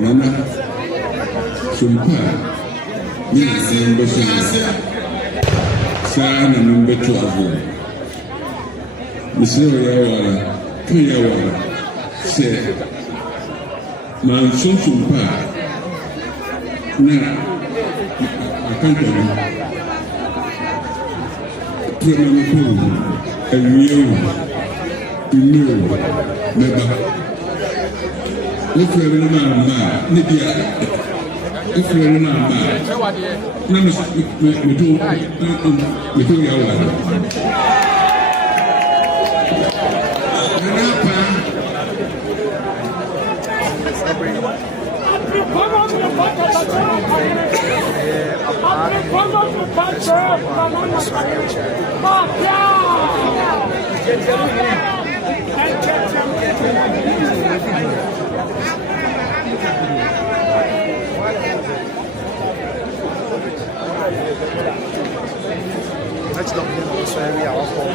Nana Sumpa Nina Sana number 12 Mr. Yawara Tuyawara said Manson Sumpa Na Nkankah Let's go. So we are all for